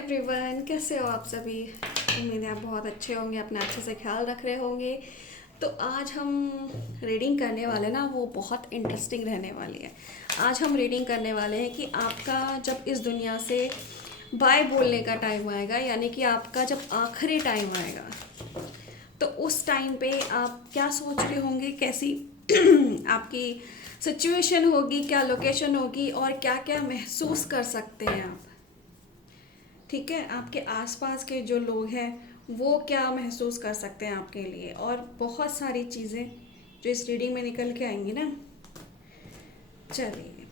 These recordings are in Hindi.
एवरीवन, कैसे हो आप सभी। उम्मीद है आप बहुत अच्छे होंगे, अपना अच्छे से ख्याल रख रहे होंगे। तो आज हम रीडिंग करने वाले ना, वो बहुत इंटरेस्टिंग रहने वाली है। आज हम रीडिंग करने वाले हैं कि आपका जब इस दुनिया से बाय बोलने का टाइम आएगा, यानी कि आपका जब आखिरी टाइम आएगा, तो उस टाइम पे आप क्या सोच रहे होंगे, कैसी आपकी सिचुएशन होगी, क्या लोकेशन होगी और क्या क्या महसूस कर सकते हैं आप। ठीक है, आपके आसपास के जो लोग हैं वो क्या महसूस कर सकते हैं आपके लिए, और बहुत सारी चीज़ें जो इस रीडिंग में निकल के आएंगी ना। चलिए,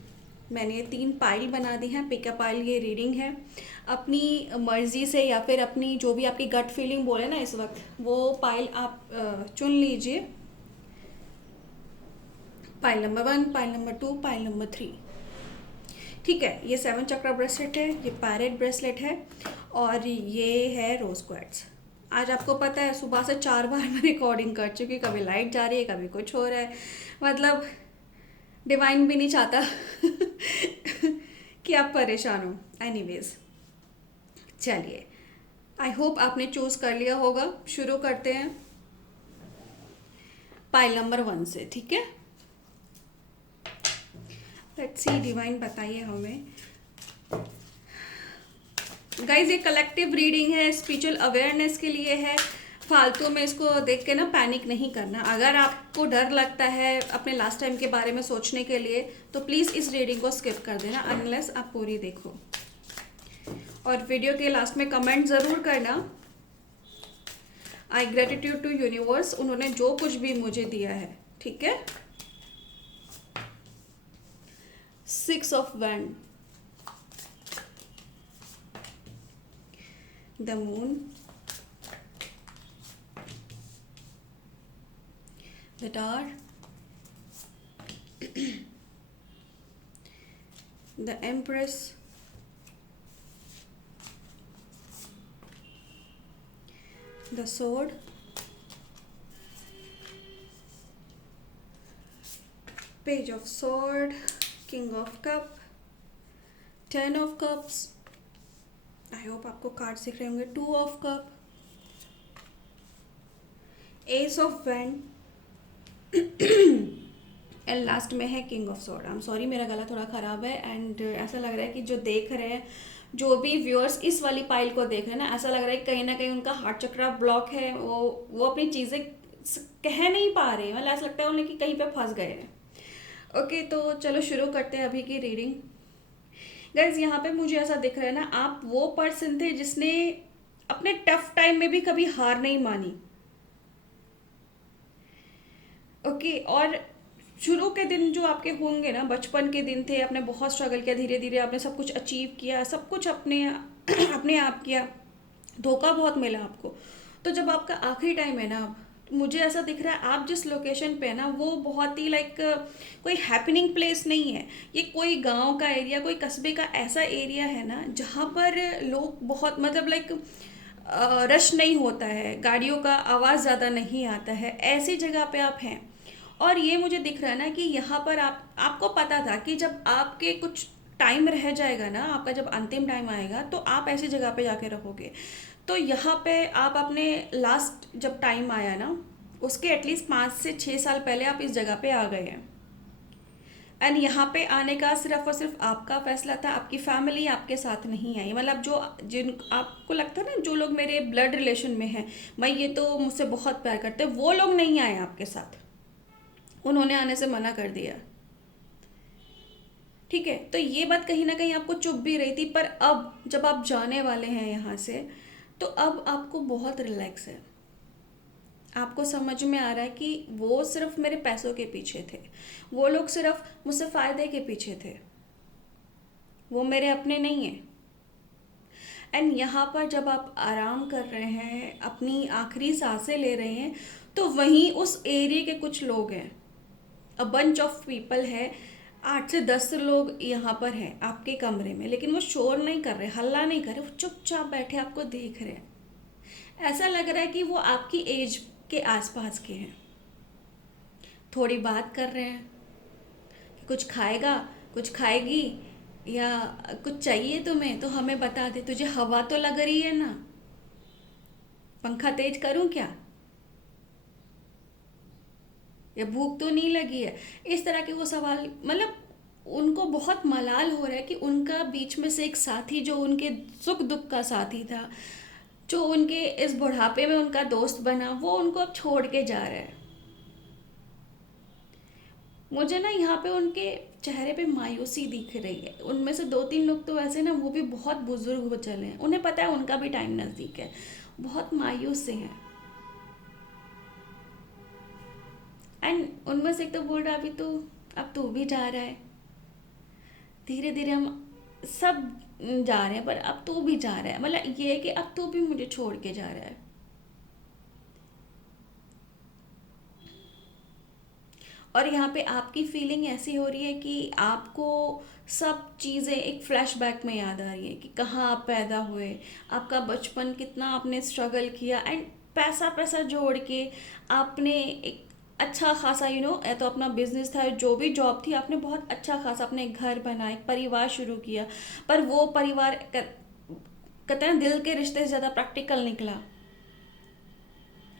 मैंने ये 3 पाइल बना दी हैं। पिकअप पाइल ये रीडिंग है। अपनी मर्ज़ी से या फिर अपनी जो भी आपकी गट फीलिंग बोले ना इस वक्त, वो पाइल आप चुन लीजिए। Pile number 1, pile number 2, pile number 3। ठीक है, ये 7 चक्र ब्रेसलेट है, ये पैरेट ब्रेसलेट है और ये है रोज क्वार्ट्ज। आज आपको पता है सुबह से 4 बार मैं रिकॉर्डिंग कर चुकी, कभी लाइट जा रही है, कभी कुछ हो रहा है। मतलब डिवाइन भी नहीं चाहता कि आप परेशान हो। एनीवेज, चलिए, आई होप आपने चूज कर लिया होगा। शुरू करते हैं पाइल नंबर 1 से। ठीक है, लेट्स सी डिवाइन बताइए हमें। गाइज, ये कलेक्टिव रीडिंग है, स्पिरिचुअल अवेयरनेस के लिए है। फालतू में इसको देख के ना पैनिक नहीं करना। अगर आपको डर लगता है अपने लास्ट टाइम के बारे में सोचने के लिए, तो प्लीज़ इस रीडिंग को स्किप कर देना अनलेस आप पूरी देखो। और वीडियो के लास्ट में कमेंट ज़रूर करना, आई ग्रेटिट्यूड टू यूनिवर्स, उन्होंने जो कुछ भी मुझे दिया है। ठीक है, 6 of wand, the moon, the tower, the empress, the sword, page of sword, king of cup, 10 of cups, I hope आपको कार्ड दिख रहे होंगे, 2 of cup, S of wand and last में है king of sword. I am sorry, मेरा गला थोड़ा ख़राब है एंड ऐसा लग रहा है कि जो देख रहे हैं, जो भी व्यूअर्स इस वाली पाइल को देख रहे हैं ना, ऐसा लग रहा है कि कहीं ना कहीं उनका हार्ट चक्रा ब्लॉक है। वो अपनी चीज़ें कह नहीं पा रहे, मतलब ऐसा लगता है उन्हें कि कहीं पे फंस गए हैं। ओके, तो चलो शुरू करते हैं अभी की रीडिंग। गाइज, यहाँ पे मुझे ऐसा दिख रहा है ना, आप वो पर्सन थे जिसने अपने टफ टाइम में भी कभी हार नहीं मानी। ओके, और शुरू के दिन जो आपके होंगे ना, बचपन के दिन थे, आपने बहुत स्ट्रगल किया, धीरे धीरे आपने सब कुछ अचीव किया, सब कुछ अपने अपने आप किया, धोखा बहुत मिला आपको। तो जब आपका आखिरी टाइम है ना, मुझे ऐसा दिख रहा है आप जिस लोकेशन पे है ना, वो बहुत ही लाइक कोई हैपनिंग प्लेस नहीं है। ये कोई गांव का एरिया, कोई कस्बे का ऐसा एरिया है ना जहाँ पर लोग बहुत, मतलब लाइक रश नहीं होता है, गाड़ियों का आवाज़ ज़्यादा नहीं आता है, ऐसी जगह पे आप हैं। और ये मुझे दिख रहा है ना कि यहाँ पर आपको पता था कि जब आपके कुछ टाइम रह जाएगा ना, आपका जब अंतिम टाइम आएगा, तो आप ऐसी जगह पे जाके रहोगे। तो यहाँ पे आप अपने लास्ट जब टाइम आया ना, उसके एटलीस्ट 5 से 6 साल पहले आप इस जगह पे आ गए हैं। एंड यहाँ पे आने का सिर्फ और सिर्फ आपका फैसला था, आपकी फैमिली आपके साथ नहीं आई। मतलब जो जिन आपको लगता है ना, जो लोग मेरे ब्लड रिलेशन में हैं, मैं ये तो मुझसे बहुत प्यार करते हैं, वो लोग नहीं आए आपके साथ, उन्होंने आने से मना कर दिया। ठीक है, तो ये बात कहीं ना कहीं आपको चुभ भी रही थी, पर अब जब आप जाने वाले हैं यहाँ से, तो अब आपको बहुत रिलैक्स है। आपको समझ में आ रहा है कि वो सिर्फ मेरे पैसों के पीछे थे, वो लोग सिर्फ मुझसे फ़ायदे के पीछे थे, वो मेरे अपने नहीं हैं। एंड यहाँ पर जब आप आराम कर रहे हैं, अपनी आखिरी सांसें ले रहे हैं, तो वहीं उस एरिया के कुछ लोग हैं, अ बंच ऑफ पीपल है, 8 से 10 लोग यहाँ पर हैं आपके कमरे में, लेकिन वो शोर नहीं कर रहे, हल्ला नहीं कर रहे, वो चुपचाप बैठे आपको देख रहे हैं। ऐसा लग रहा है कि वो आपकी एज के आसपास के हैं, थोड़ी बात कर रहे हैं कि कुछ खाएगा, कुछ खाएगी, या कुछ चाहिए तुम्हें तो हमें बता दे, तुझे हवा तो लग रही है ना, पंखा तेज करूं क्या, या भूख तो नहीं लगी है। इस तरह के वो सवाल, मतलब उनको बहुत मलाल हो रहा है कि उनका बीच में से एक साथी जो उनके सुख दुख का साथी था, जो उनके इस बुढ़ापे में उनका दोस्त बना, वो उनको अब छोड़ के जा रहा है। मुझे ना यहाँ पे उनके चेहरे पे मायूसी दिख रही है। उनमें से दो तीन लोग तो ऐसे ना, वो भी बहुत बुजुर्ग हो चले हैं, उन्हें पता है उनका भी टाइम नज़दीक है, बहुत मायूस से हैं। एंड उनमें से एक तो बोल रहा अभी तो, अब तू भी जा रहा है, धीरे धीरे हम सब जा रहे हैं, पर अब तू भी जा रहा है, मतलब ये है कि अब तू भी मुझे छोड़ के जा रहा है। और यहाँ पे आपकी फीलिंग ऐसी हो रही है कि आपको सब चीज़ें एक फ्लैशबैक में याद आ रही है कि कहाँ आप पैदा हुए, आपका बचपन कितना आपने स्ट्रगल किया, एंड पैसा पैसा जोड़ के आपने एक अच्छा खासा तो अपना बिजनेस था, जो भी जॉब थी, आपने बहुत अच्छा खासा अपने घर बनाया, एक परिवार शुरू किया। पर वो परिवार कहते हैं दिल के रिश्ते से ज़्यादा प्रैक्टिकल निकला।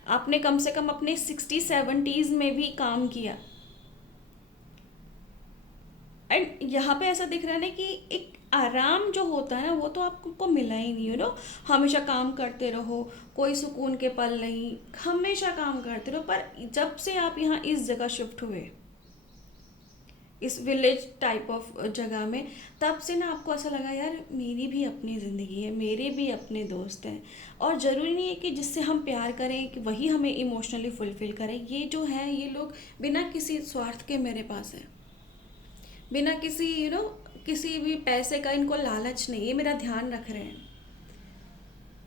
आपने कम से कम अपने 60-70s में भी काम किया, एंड यहाँ पे ऐसा दिख रहा है ना कि एक आराम जो होता है ना, वो तो आपको मिला ही नहीं, हमेशा काम करते रहो, कोई सुकून के पल नहीं, हमेशा काम करते रहो। पर जब से आप यहाँ इस जगह शिफ्ट हुए, इस विलेज टाइप ऑफ जगह में, तब से ना आपको ऐसा लगा यार मेरी भी अपनी ज़िंदगी है, मेरे भी अपने दोस्त हैं, और ज़रूरी नहीं है कि जिससे हम प्यार करें कि वही हमें इमोशनली फुलफिल करें। ये जो है, ये लोग बिना किसी स्वार्थ के मेरे पास हैं, बिना किसी किसी भी पैसे का इनको लालच नहीं, ये मेरा ध्यान रख रहे हैं।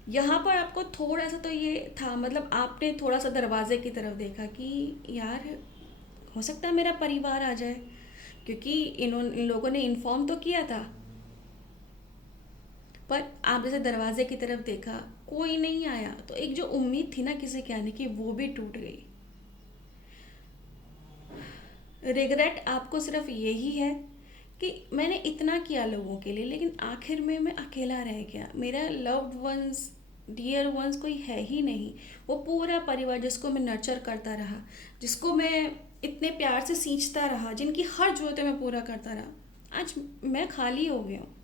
यहाँ पर आपको थोड़ा सा तो ये था, मतलब आपने थोड़ा सा दरवाजे की तरफ देखा कि यार हो सकता है मेरा परिवार आ जाए, क्योंकि इन लोगों ने इन्फॉर्म तो किया था। पर आप जैसे दरवाजे की तरफ देखा, कोई नहीं आया, तो एक जो उम्मीद थी ना किसी के आने की, वो भी टूट गई। रिग्रेट आपको सिर्फ यही है कि मैंने इतना किया लोगों के लिए, लेकिन आखिर में मैं अकेला रह गया, मेरा लव्ड वंस, डियर वंस कोई है ही नहीं। वो पूरा परिवार जिसको मैं नर्चर करता रहा, जिसको मैं इतने प्यार से सींचता रहा, जिनकी हर ज़रूरतें मैं पूरा करता रहा, आज मैं खाली हो गया हूँ।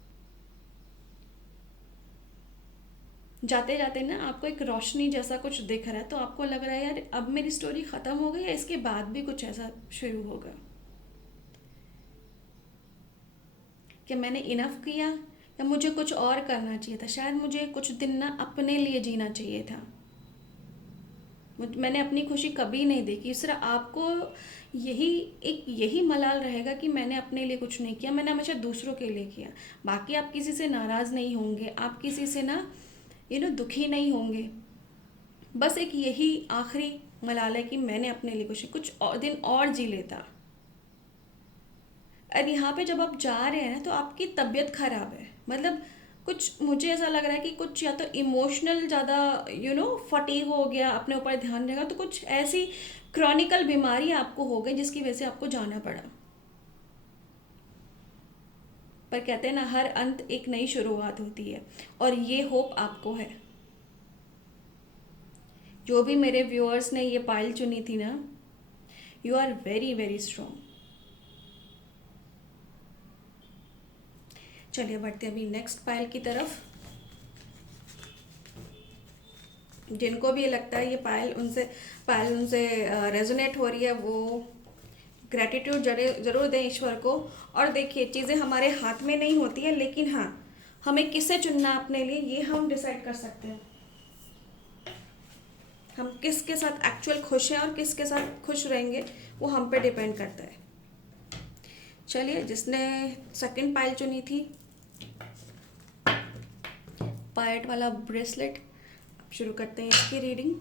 जाते जाते ना आपको एक रोशनी जैसा कुछ दिख रहा है, तो आपको लग रहा है यार अब मेरी स्टोरी ख़त्म हो गई, या इसके बाद भी कुछ ऐसा शुरू होगा, कि मैंने इनफ किया, या मुझे कुछ और करना चाहिए था, शायद मुझे कुछ दिन ना अपने लिए जीना चाहिए था। मैंने अपनी खुशी कभी नहीं देखी, सिर्फ आपको यही यही मलाल रहेगा कि मैंने अपने लिए कुछ नहीं किया, मैंने हमेशा दूसरों के लिए किया। बाकी आप किसी से नाराज़ नहीं होंगे, आप किसी से ना दुखी नहीं होंगे, बस एक यही आखिरी मलाल है कि मैंने अपने लिए कुछ और दिन और जी लेता। और यहाँ पे जब आप जा रहे हैं ना, तो आपकी तबीयत खराब है, मतलब कुछ मुझे ऐसा लग रहा है कि कुछ या तो इमोशनल ज़्यादा फटीग हो गया, अपने ऊपर ध्यान रहेगा, तो कुछ ऐसी क्रॉनिकल बीमारी आपको हो गई जिसकी वजह से आपको जाना पड़ा। पर कहते हैं ना, हर अंत एक नई शुरुआत होती है, और ये होप आपको है। जो भी मेरे व्यूअर्स ने ये पाइल चुनी थी ना, you are very very strong. चलिए बढ़ते अभी नेक्स्ट पाइल की तरफ। जिनको भी लगता है ये पायल उनसे रेजोनेट हो रही है, वो ग्रैटिट्यूड ज़रूर दें ईश्वर को। और देखिए, चीज़ें हमारे हाथ में नहीं होती है, लेकिन हाँ, हमें किसे चुनना अपने लिए ये हम डिसाइड कर सकते हैं। हम किसके साथ एक्चुअल खुश हैं और किसके साथ खुश रहेंगे, वो हम पे डिपेंड करता है। चलिए, जिसने सेकंड पाइल चुनी थी, पायट वाला ब्रेसलेट, शुरू करते हैं इसकी reading.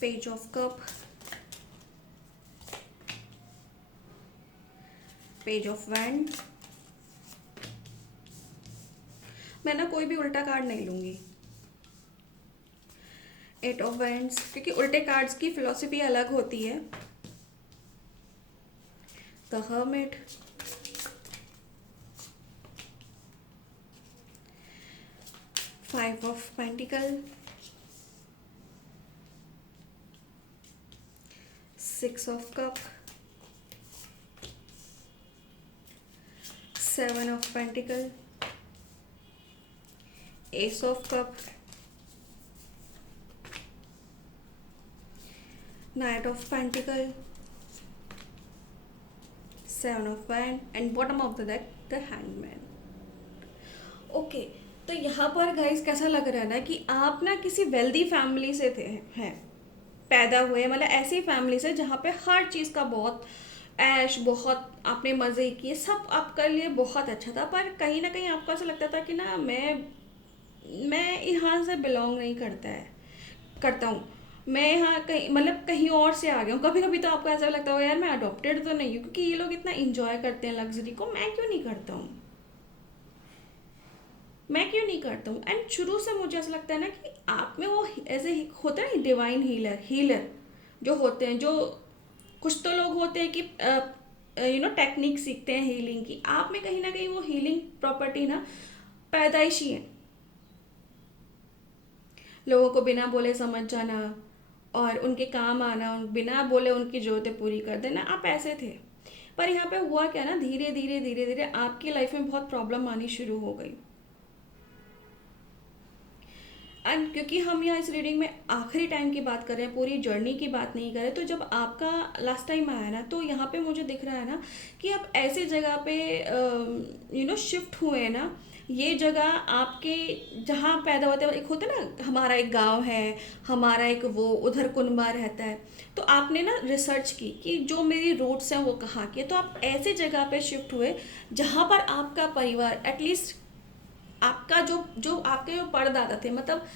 Page of cup, page of wand. मैं ना कोई भी उल्टा कार्ड नहीं लूंगी। एट ऑफ वैंड्स, क्योंकि उल्टे कार्ड्स की फिलॉसफी अलग होती है। The hermit, five of pentacle, six of cup, seven of pentacle, S of cup, night of pentacle, seven of wand and bottom of the deck the hangman. Okay, तो यहाँ पर गाइस कैसा लग रहा है ना कि आप ना किसी वेल्दी फैमिली से थे हैं, पैदा हुए, मतलब ऐसी फैमिली से जहाँ पे हर चीज़ का बहुत ऐश, बहुत आपने मज़े किए, सब आपके लिए बहुत अच्छा था। पर कहीं ना कहीं आपको ऐसा लगता था कि ना मैं यहाँ से बिलोंग नहीं करता हूँ, मैं यहाँ कहीं, मतलब कहीं और से आ गया हूँ। कभी कभी तो आपको ऐसा लगता होगा यार मैं अडॉप्टेड तो नहीं हूँ, क्योंकि ये लोग इतना इंजॉय करते हैं लग्जरी को, मैं क्यों नहीं करता हूँ, मैं क्यों नहीं करता हूँ। एंड शुरू से मुझे ऐसा लगता है ना कि आप में वो ऐसे होते हैं ना डिवाइन हीलर जो होते हैं, जो कुछ तो लोग होते हैं कि टेक्निक सीखते हैं हीलिंग की, आप में कहीं ना कहीं वो हीलिंग प्रॉपर्टी ना पैदाइशी है। लोगों को बिना बोले समझ जाना और उनके काम आना, बिना बोले उनकी ज़रूरतें पूरी कर देना, आप ऐसे थे। पर यहाँ पे हुआ क्या ना, धीरे धीरे धीरे धीरे आपकी लाइफ में बहुत प्रॉब्लम आनी शुरू हो गई। एंड क्योंकि हम यहाँ इस रीडिंग में आखिरी टाइम की बात कर रहे हैं, पूरी जर्नी की बात नहीं कर रहे, तो जब आपका लास्ट टाइम आया ना, तो यहाँ पे मुझे दिख रहा है ना कि आप ऐसी जगह पे शिफ्ट हुए हैं ना। ये जगह आपके जहाँ पैदा होते हैं, एक होता है ना हमारा एक गांव है, हमारा एक वो उधर कुनबा रहता है, तो आपने ना रिसर्च की कि जो मेरी रूट्स हैं वो कहाँ की है, तो आप ऐसी जगह पे शिफ्ट हुए जहाँ पर आपका परिवार एटलीस्ट, आपका जो आपके जो परदादा थे, मतलब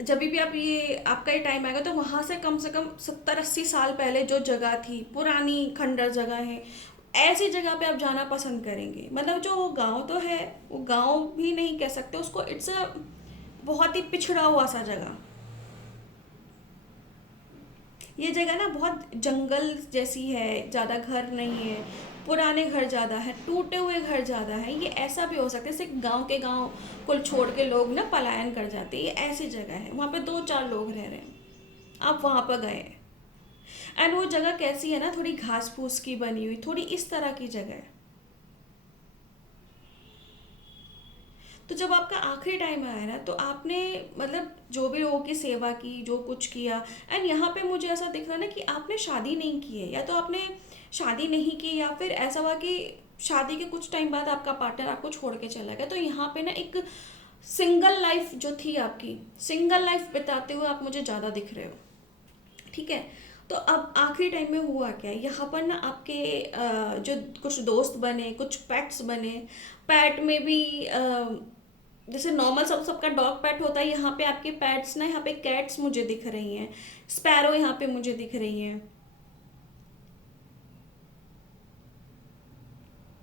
जब भी आप ये आपका ये टाइम आएगा तो वहाँ से कम 70-80 साल पहले जो जगह थी, पुरानी खंडर जगह है, ऐसी जगह पे आप जाना पसंद करेंगे। मतलब जो वो गांव तो है, वो गांव भी नहीं कह सकते उसको, इट्स अ बहुत ही पिछड़ा हुआ सा जगह। ये जगह ना बहुत जंगल जैसी है, ज़्यादा घर नहीं है, पुराने घर ज़्यादा है, टूटे हुए घर ज़्यादा है। ये ऐसा भी हो सकता है जैसे गांव के गांव कुल छोड़ के लोग ना पलायन कर जाते हैं, ये ऐसी जगह है, वहाँ पे 2-4 लोग रह रहे हैं, आप वहाँ पर गए। एंड वो जगह कैसी है ना, थोड़ी घास फूस की बनी हुई, थोड़ी इस तरह की जगह है। तो जब आपका आखिरी टाइम आया ना, तो आपने मतलब जो भी लोगों की सेवा की, जो कुछ किया। एंड यहाँ पे मुझे ऐसा दिख रहा है ना कि आपने शादी नहीं की है, या तो आपने शादी नहीं की, या फिर ऐसा हुआ कि शादी के कुछ टाइम बाद आपका पार्टनर आपको छोड़ के चला गया। तो यहाँ पे ना एक सिंगल लाइफ जो थी आपकी, सिंगल लाइफ बिताते हुए आप मुझे ज़्यादा दिख रहे हो, ठीक है। तो अब आखिरी टाइम में हुआ क्या है, यहाँ पर ना आपके जो कुछ दोस्त बने, कुछ पेट्स बने। पेट में भी जैसे नॉर्मल सबका डॉग पेट होता है, यहाँ पे आपके पेट्स ना, यहाँ पे कैट्स मुझे दिख रही हैं, स्पैरो यहाँ पे मुझे दिख रही हैं।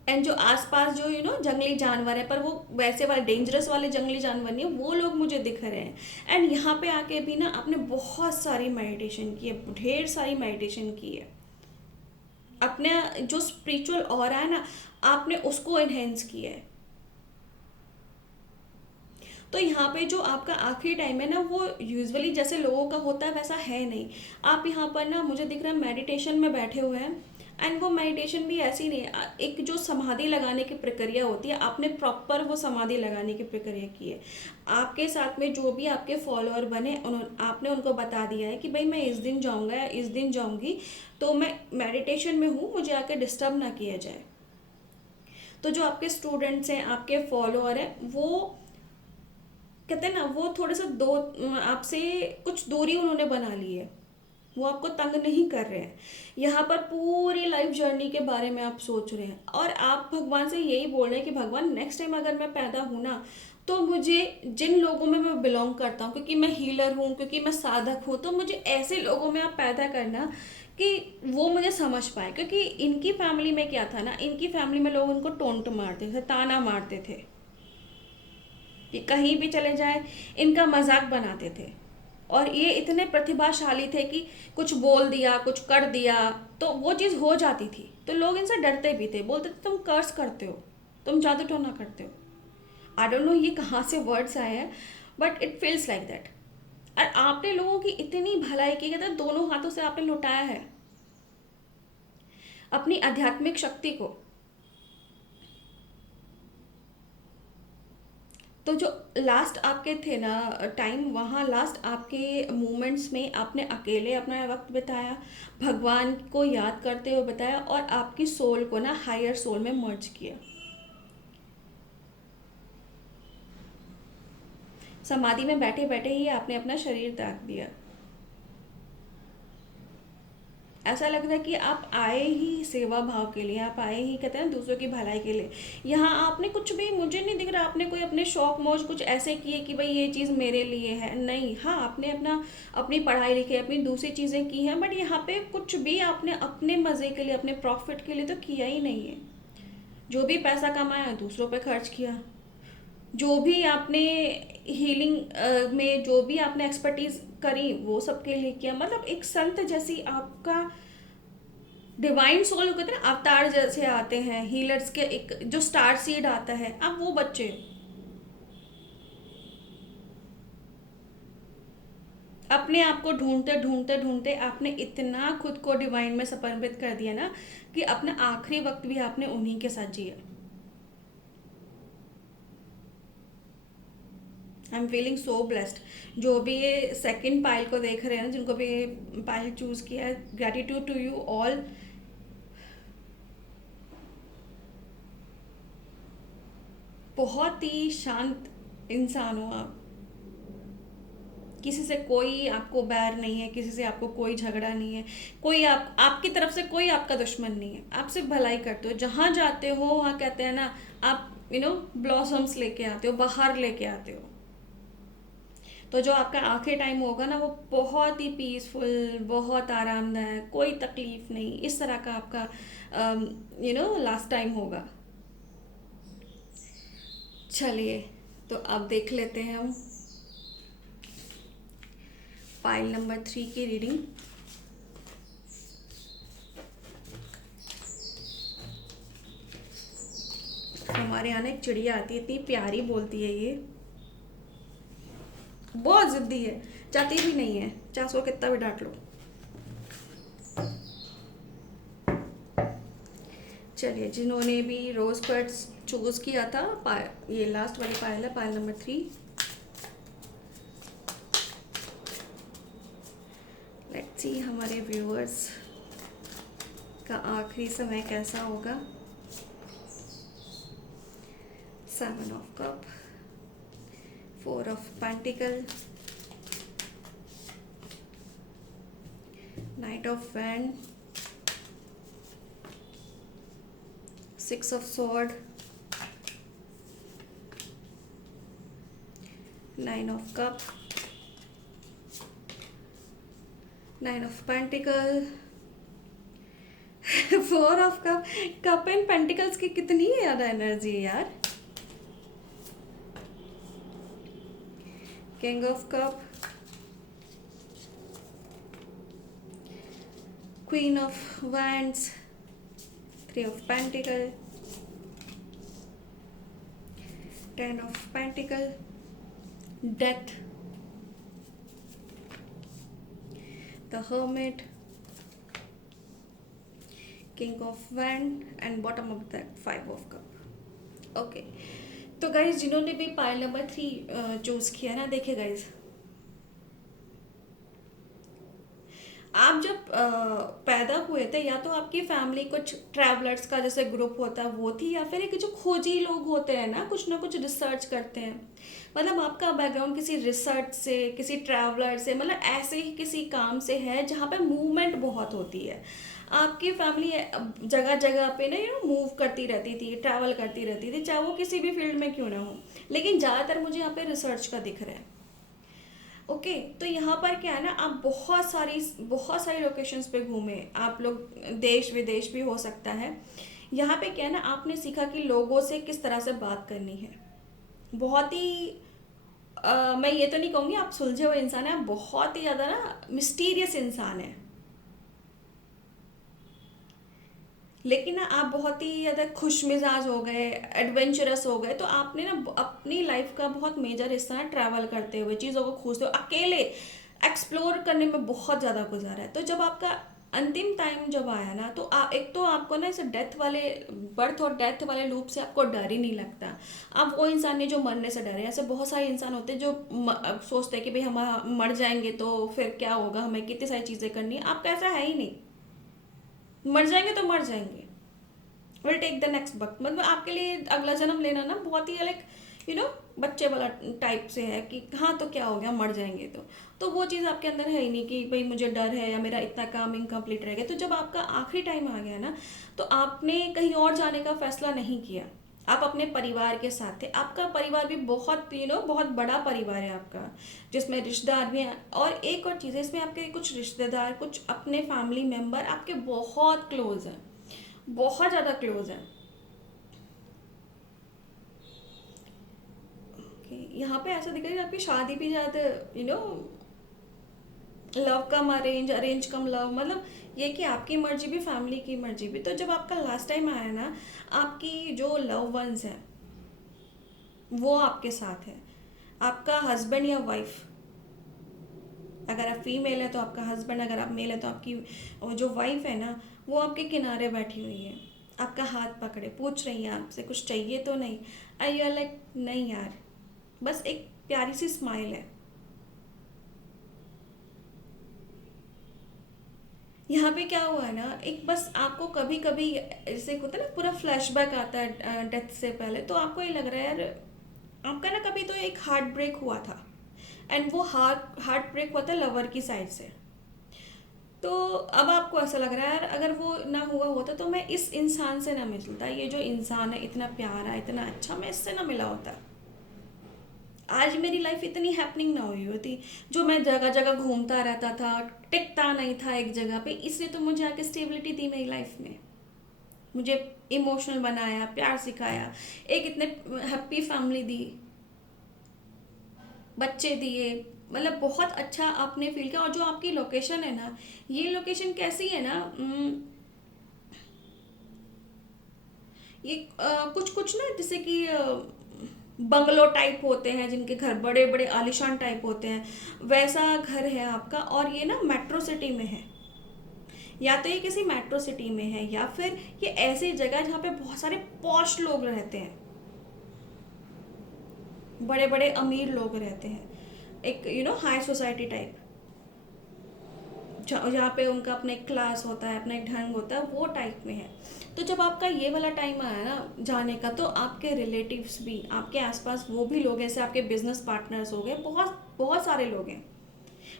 एंड जो आसपास जो जंगली जानवर है, पर वो वैसे वाले डेंजरस वाले जंगली जानवर नहीं है, वो लोग मुझे दिख रहे हैं। एंड यहाँ पे आके भी ना आपने बहुत सारी मेडिटेशन की है, ढेर सारी मेडिटेशन की है, अपने जो स्पिरिचुअल ऑरा है ना, आपने उसको एनहेंस किया है। तो यहाँ पे जो आपका आखिरी टाइम है ना, वो यूजुअली जैसे लोगों का होता है वैसा है नहीं। आप यहाँ पर ना मुझे दिख रहा है मेडिटेशन में बैठे हुए हैं। एंड वो मेडिटेशन भी ऐसी नहीं है, एक जो समाधि लगाने की प्रक्रिया होती है, आपने प्रॉपर वो समाधि लगाने की प्रक्रिया की है। आपके साथ में जो भी आपके फॉलोअर बने, आपने उनको बता दिया है कि भाई मैं इस दिन जाऊँगा या इस दिन जाऊँगी, तो मैं मेडिटेशन में हूँ, मुझे आके डिस्टर्ब ना किया जाए। तो जो आपके स्टूडेंट्स हैं, आपके फॉलोअर हैं, वो कहते हैं ना, वो थोड़े से दो आपसे कुछ दूरी उन्होंने बना ली है, वो आपको तंग नहीं कर रहे हैं। यहाँ पर पूरी लाइफ जर्नी के बारे में आप सोच रहे हैं, और आप भगवान से यही बोल रहे हैं कि भगवान नेक्स्ट टाइम अगर मैं पैदा हूँ ना, तो मुझे जिन लोगों में मैं बिलोंग करता हूँ, क्योंकि मैं हीलर हूँ, क्योंकि मैं साधक हूँ, तो मुझे ऐसे लोगों में आप पैदा करना कि वो मुझे समझ पाए। क्योंकि इनकी फैमिली में क्या था ना, इनकी फैमिली में लोग उनको टोंट मारते थे, ताना मारते थे, कि कहीं भी चले जाए इनका मजाक बनाते थे। और ये इतने प्रतिभाशाली थे कि कुछ बोल दिया, कुछ कर दिया, तो वो चीज़ हो जाती थी। तो लोग इनसे डरते भी थे, बोलते थे तुम कर्स करते हो, तुम जादू टोना करते हो। आई डोंट नो ये कहाँ से वर्ड्स आए हैं, but it feels like that. और आपने लोगों की इतनी भलाई की, कहते हैं दोनों हाथों से आपने लुटाया है अपनी आध्यात्मिक शक्ति को। तो जो लास्ट आपके थे ना टाइम, वहाँ लास्ट आपके मोमेंट्स में आपने अकेले अपना वक्त बिताया, भगवान को याद करते हुए बताया, और आपकी सोल को ना हायर सोल में मर्ज किया। समाधि में बैठे बैठे ही आपने अपना शरीर त्याग दिया। ऐसा लगता है कि आप आए ही सेवा भाव के लिए, आप आए ही कहते हैं दूसरों की भलाई के लिए। यहाँ आपने कुछ भी, मुझे नहीं दिख रहा आपने कोई अपने शौक मौज कुछ ऐसे किए कि भाई ये चीज़ मेरे लिए है, नहीं। हाँ, आपने अपनी पढ़ाई लिखाई, अपनी दूसरी चीज़ें की हैं, बट यहाँ पे कुछ भी आपने अपने मज़े के लिए, अपने प्रॉफिट के लिए तो किया ही नहीं है। जो भी पैसा कमाया दूसरों पे खर्च किया, जो भी आपने हीलिंग में जो भी आपने एक्सपर्टीज करी वो सबके लिए किया। मतलब एक संत जैसी आपका डिवाइन सोल, कहते हैं ना अवतार जैसे आते हैं हीलर्स के, एक जो स्टार सीड आता है, आप वो बच्चे अपने आप को ढूंढते ढूंढते ढूंढते आपने इतना खुद को डिवाइन में समर्पित कर दिया ना कि अपना आखिरी वक्त भी आपने उन्हीं के साथ जिया। I am feeling so blessed. जो भी ये सेकंड पाइल को देख रहे हैं, जिनको भी ये पाइल चूज किया है, ग्रेटिट्यूड टू यू ऑल। बहुत ही शांत इंसान हो आप, किसी से कोई आपको बैर नहीं है, किसी से आपको कोई झगड़ा नहीं है, कोई आपकी तरफ से कोई आपका दुश्मन नहीं है, आप सिर्फ भलाई करते हो। जहाँ जाते हो वहाँ कहते हैं ना, आप ब्लॉसम्स लेके आते हो, बाहर लेके आते हो। तो जो आपका आखिरी टाइम होगा ना, वो बहुत ही पीसफुल, बहुत आरामदायक, कोई तकलीफ नहीं, इस तरह का आपका लास्ट टाइम होगा। चलिए, तो अब देख लेते हैं हम फाइल नंबर 3 की रीडिंग। हमारे यहाँ ना एक चिड़िया आती है, इतनी प्यारी बोलती है ये, बहुत जिद्दी है, जाती भी नहीं है, चाहे उसको कितना भी डांट लो। चलिए, जिन्होंने भी रोज बर्ड्स चूज किया था, ये लास्ट वाली पायल है, पायल नंबर 3। लेट्स सी हमारे व्यूअर्स का आखिरी समय कैसा होगा। 7 of cup, 4 of pentacle, night of wand, 6 of sword, 9 of cup, 9 of pentacle, 4 of cup. Cup and pentacles की कितनी ज़्यादा एनर्जी है यार। King of cup, queen of wands, 3 of pentacle, 10 of pentacle, death, the hermit, king of wand, and bottom of that 5 of cup। Okay, तो गाइज जिन्होंने भी पाइल नंबर 3 चूज किया ना, देखिए गाइज, आप जब पैदा हुए थे, या तो आपकी फैमिली कुछ ट्रैवलर्स का जैसे ग्रुप होता है वो थी, या फिर एक जो खोजी लोग होते हैं ना कुछ रिसर्च करते हैं। मतलब आपका बैकग्राउंड किसी रिसर्च से, किसी ट्रैवलर से, मतलब ऐसे ही किसी काम से है जहाँ पे मूवमेंट बहुत होती है। आपकी फैमिली जगह जगह पे ना मूव करती रहती थी, ट्रैवल करती रहती थी, चाहे वो किसी भी फील्ड में क्यों ना हो, लेकिन ज़्यादातर मुझे यहाँ पे रिसर्च का दिख रहा है। ओके, तो यहाँ पर क्या है ना, आप बहुत सारी लोकेशंस पे घूमे आप लोग, देश विदेश भी हो सकता है। यहाँ पे क्या है ना, आपने सीखा कि लोगों से किस तरह से बात करनी है। बहुत ही मैं ये तो नहीं कहूँगी आप सुलझे हुए इंसान हैं, आप बहुत ही ज़्यादा ना मिस्टीरियस इंसान हैं। लेकिन ना आप बहुत ही ज़्यादा खुश मिजाज हो गए, एडवेंचरस हो गए, तो आपने ना अपनी लाइफ का बहुत मेजर हिस्सा ना ट्रैवल करते हुए, चीज़ों को खोजते हुए, अकेले एक्सप्लोर करने में बहुत ज़्यादा गुजारा है। तो जब आपका अंतिम टाइम जब आया ना, तो एक तो आपको ना इसे डेथ वाले, बर्थ और डेथ वाले लूप से आपको डर ही नहीं लगता। आप वो इंसान नहीं जो मरने से डरे। ऐसे बहुत सारे इंसान होते हैं जो सोचते हैं कि भाई हम मर जाएंगे तो फिर क्या होगा, हमें कितनी सारी चीज़ें करनी है। आपका ऐसा है ही नहीं, मर जाएंगे तो मर जाएंगे, will take the next birth. मतलब आपके लिए अगला जन्म लेना ना बहुत ही लाइक बच्चे वाला टाइप से है कि हाँ तो क्या हो गया, मर जाएंगे तो वो चीज़ आपके अंदर है ही नहीं कि भाई मुझे डर है या मेरा इतना काम इनकम्प्लीट रह गया। तो जब आपका आखिरी टाइम आ गया ना, तो आपने कहीं और जाने का फैसला नहीं किया, आप अपने परिवार के साथ थे। आपका परिवार भी बहुत बहुत बड़ा परिवार है आपका, जिसमें रिश्तेदार भी हैं। और एक और चीज़ है, इसमें आपके कुछ रिश्तेदार, कुछ अपने फैमिली मेम्बर आपके बहुत क्लोज हैं, बहुत ज़्यादा क्लोज हैं। यहाँ पे ऐसा दिख रहा है कि आपकी शादी भी ज़्यादा लव कम अरेंज, अरेंज कम लव, मतलब ये कि आपकी मर्जी भी फैमिली की मर्जी भी। तो जब आपका लास्ट टाइम आया ना, आपकी जो लव वंस हैं वो आपके साथ है, आपका हस्बैंड या वाइफ, अगर आप फीमेल है तो आपका हस्बैंड, अगर आप मेल है तो आपकी जो वाइफ है ना, वो आपके किनारे बैठी हुई है, आपका हाथ पकड़े, पूछ रही है आपसे कुछ चाहिए तो नहीं। आई यू लाइक नहीं यार, बस एक प्यारी सी स्माइल है। यहाँ पे क्या हुआ है ना, एक बस आपको कभी कभी जैसे होता है ना, पूरा फ्लैशबैक आता है डेथ से पहले, तो आपको ये लग रहा है यार आपका ना कभी तो एक हार्ट ब्रेक हुआ था, एंड वो हार्ट ब्रेक हुआ था लवर की साइड से। तो अब आपको ऐसा लग रहा है यार अगर वो ना हुआ होता तो मैं इस इंसान से ना मिलता, ये जो इंसान है इतना प्यारा इतना अच्छा, मैं इससे ना मिला होता, आज मेरी लाइफ इतनी हैपनिंग ना हुई होती। जो मैं जगह जगह घूमता रहता था, टिकता नहीं था एक जगह पे, इसलिए तो मुझे आके स्टेबिलिटी दी मेरी लाइफ में, मुझे इमोशनल बनाया, प्यार सिखाया, एक इतने हैप्पी फैमिली दी, बच्चे दिए, मतलब बहुत अच्छा आपने फील किया। और जो आपकी लोकेशन है ना, ये लोकेशन कैसी है ना, ये कुछ कुछ ना जैसे कि बंगलो टाइप होते हैं जिनके घर बड़े बड़े आलिशान टाइप होते हैं, वैसा घर है आपका। और ये ना मेट्रो सिटी में है, या तो ये किसी मेट्रो सिटी में है, या फिर ये ऐसी जगह जहाँ पे बहुत सारे पॉश लोग रहते हैं, बड़े बड़े अमीर लोग रहते हैं, एक हाई सोसाइटी टाइप, जहाँ पे उनका अपना एक क्लास होता है, अपना एक ढंग होता है, वो टाइप में है। तो जब आपका ये वाला टाइम आया ना जाने का, तो आपके रिलेटिव्स भी, आपके आसपास वो भी लोग हैं, जैसे आपके बिजनेस पार्टनर्स हो गए, बहुत बहुत सारे लोग हैं,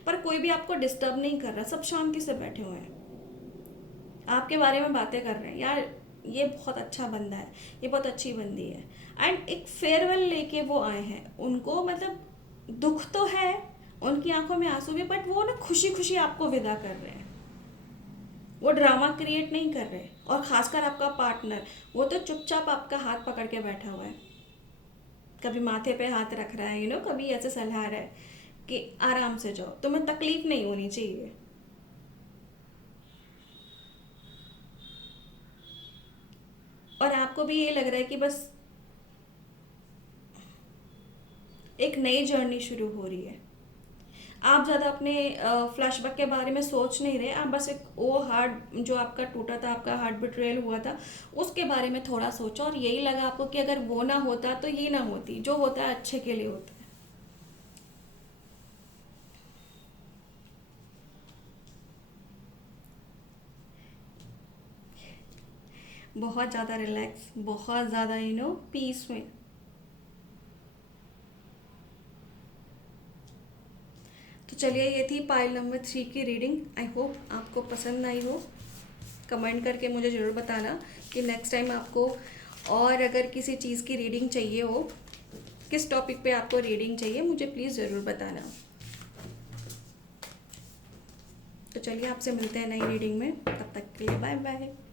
पर कोई भी आपको डिस्टर्ब नहीं कर रहा, सब शांति से बैठे हुए हैं, आपके बारे में बातें कर रहे हैं यार, ये बहुत अच्छा बंदा है, ये बहुत अच्छी बंदी है। एंड एक फेयरवेल लेके वो आए हैं, उनको मतलब दुख तो है, उनकी आंखों में आंसू भी, बट वो ना खुशी खुशी आपको विदा कर रहे हैं, वो ड्रामा क्रिएट नहीं कर रहे। और खासकर आपका पार्टनर, वो तो चुपचाप आपका हाथ पकड़ के बैठा हुआ है, कभी माथे पे हाथ रख रहा है, कभी ऐसे सलाह रहा है कि आराम से जाओ, तुम्हें तकलीफ नहीं होनी चाहिए। और आपको भी ये लग रहा है कि बस एक नई जर्नी शुरू हो रही है। आप ज़्यादा अपने फ्लैशबैक के बारे में सोच नहीं रहे, आप बस एक वो हार्ट जो आपका टूटा था, आपका हार्ट बिट्रेयल हुआ था, उसके बारे में थोड़ा सोचा, और यही लगा आपको कि अगर वो ना होता तो ये ना होती, जो होता है अच्छे के लिए होता है। बहुत ज़्यादा रिलैक्स, बहुत ज़्यादा पीस में। तो चलिए, ये थी पाइल नंबर 3 की रीडिंग। आई होप आपको पसंद आई हो। कमेंट करके मुझे ज़रूर बताना कि नेक्स्ट टाइम आपको, और अगर किसी चीज़ की रीडिंग चाहिए हो, किस टॉपिक पे आपको रीडिंग चाहिए, मुझे प्लीज़ ज़रूर बताना। तो चलिए, आपसे मिलते हैं नई रीडिंग में, तब तक के लिए बाय बाय।